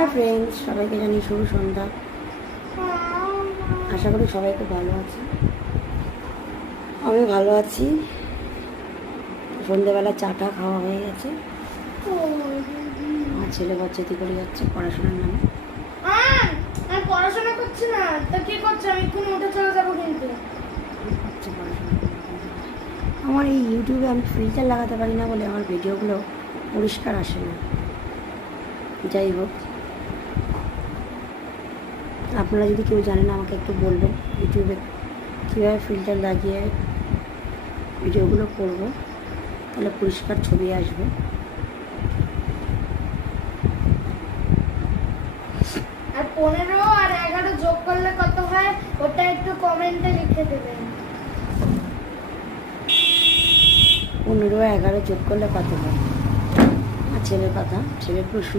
Hi friends সবাইকে জানি শুভ সন্ধ্যা। আশা করি সবাই খুব ভালো আছে। আমি ভালো আছি। সন্ধ্যেবেলা চাটা খাওয়া হয়ে গেছে। আমার ছেলে বাচ্চাতি করে যাচ্ছে পড়াশোনার নামে। আমি পড়াশোনা করছি না? তা কি করছ? আমি কোন উঠে চলে যাব কিন্তু। আমার এই ইউটিউবে আমি ফিল্টার লাগাতে পারি না বলে আমার ভিডিওগুলো পরিষ্কার আসে না। যাই হোক। আপনারা যদি কেউ জানেন আমাকে একটু বলবেন ইউটিউবে কীভাবে ফিল্টার লাগিয়ে ভিডিওগুলো করব তাহলে পরিষ্কার ছবি আসবে। আর পনেরো আর এগারো যোগ করলে কত হয়? ওটা একটু কমেন্টে লিখে দেবেন। পনেরো এগারো যোগ করলে কত হয়? আর ছেলের কথা ছেলের প্রশ্ন।